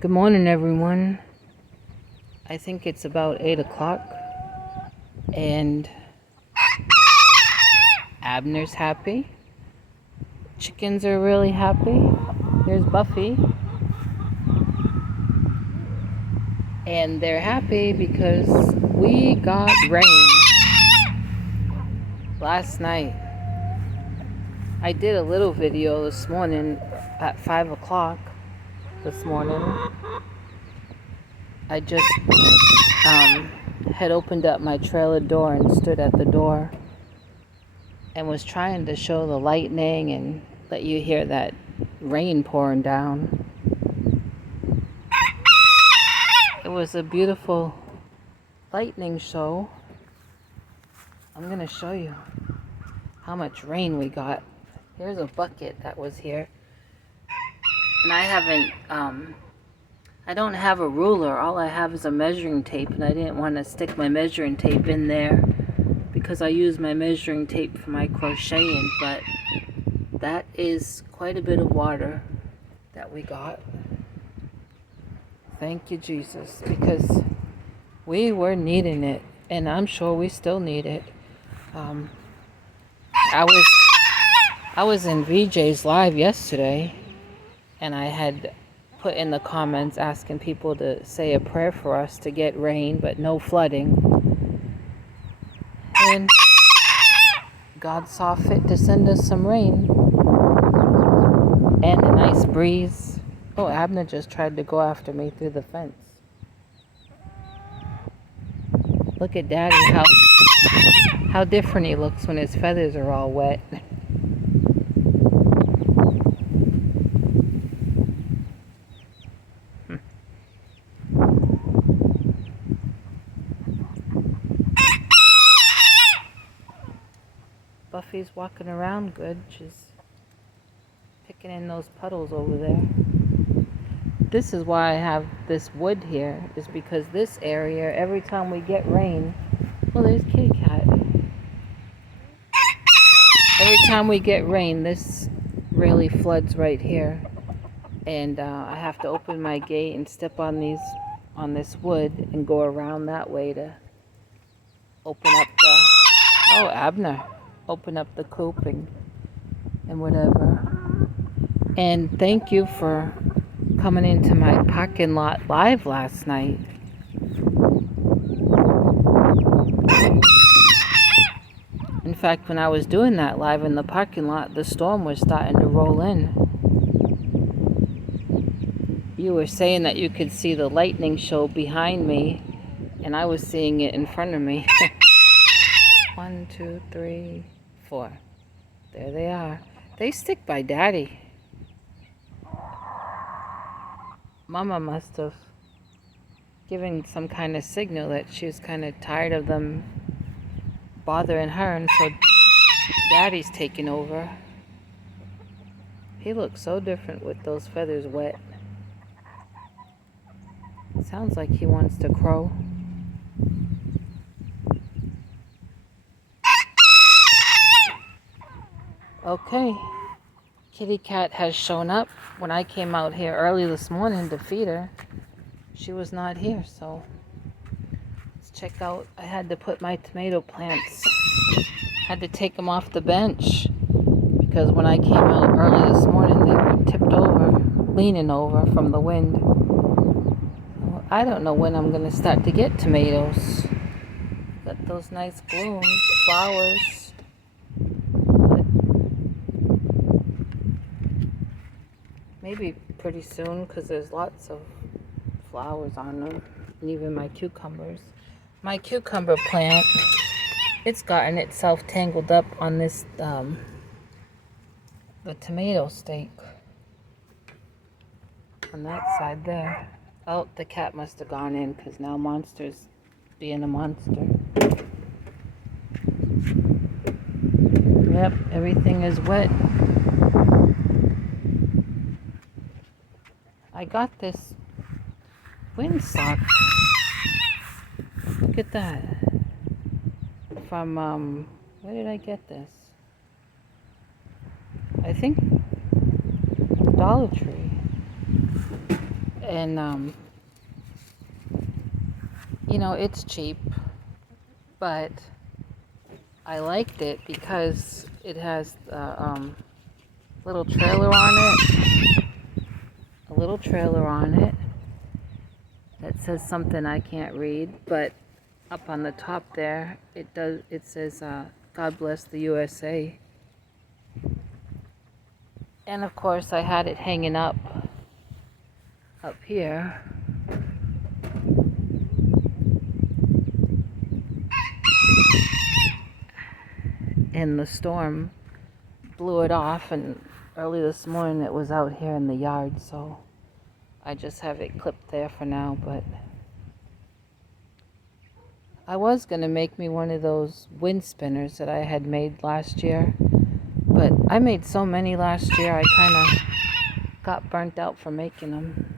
Good morning, everyone. I think it's about 8 o'clock, and Abner's happy. Chickens are really happy. Here's Buffy. And they're happy because we got rain last night. I did a little video this morning at 5 o'clock this morning. I just had opened up my trailer door and stood at the door and was trying to show the lightning and let you hear that rain pouring down. It was a beautiful lightning show. I'm going to show you how much rain we got. Here's a bucket that was here. And I don't have a ruler. All I have is a measuring tape, and I didn't want to stick my measuring tape in there because I use my measuring tape for my crocheting, but that is quite a bit of water that we got. Thank you, Jesus, because we were needing it, and I'm sure we still need it. I was in VJ's live yesterday, and I had put in the comments asking people to say a prayer for us to get rain, but no flooding. And God saw fit to send us some rain and a nice breeze. Oh, Abner just tried to go after me through the fence. Look at Daddy, how different he looks when his feathers are all wet. Buffy's walking around good. She's picking in those puddles over there. This is why I have this wood here, is because this area, every time we get rain, well, there's Kitty Cat. Every time we get rain, this really floods right here. And I have to open my gate and step on this wood and go around that way to open up Abner. Open up the coop and whatever. And thank you for coming into my parking lot live last night. In fact, when I was doing that live in the parking lot, the storm was starting to roll in. You were saying that you could see the lightning show behind me, and I was seeing it in front of me. 1, 2, 3, 4. There they are. They stick by Daddy. Mama must have given some kind of signal that she was kind of tired of them bothering her, and so Daddy's taking over. He looks so different with those feathers wet. Sounds like he wants to crow. Okay, Kitty Cat has shown up. When I came out here early this morning to feed her, she was not here, so let's check out. I had to put my tomato plants, had to take them off the bench because when I came out early this morning, they were tipped over, leaning over from the wind. So I don't know when I'm going to start to get tomatoes. Got those nice blooms, flowers. Maybe pretty soon because there's lots of flowers on them, and even my cucumbers. My cucumber plant, it's gotten itself tangled up on this, the tomato stake on that side there. Oh, the cat must have gone in because now Monster's being a monster. Yep, everything is wet. I got this windsock. Look at that. From, where did I get this? I think Dollar Tree. And it's cheap, but I liked it because it has little trailer on it, a little trailer on it that says something I can't read, but up on the top there it says God bless the USA. And of course I had it hanging up here. And the storm blew it off, and early this morning it was out here in the yard, so I just have it clipped there for now. But I was going to make me one of those wind spinners that I had made last year, but I made so many last year I kind of got burnt out for making them.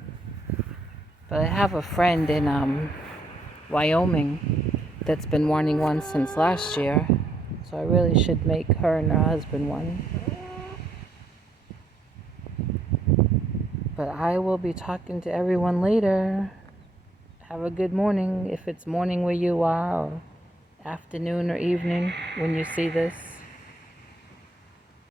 But I have a friend in Wyoming that's been wanting one since last year, so I really should make her and her husband one. But I will be talking to everyone later. Have a good morning if it's morning where you are, or afternoon or evening when you see this.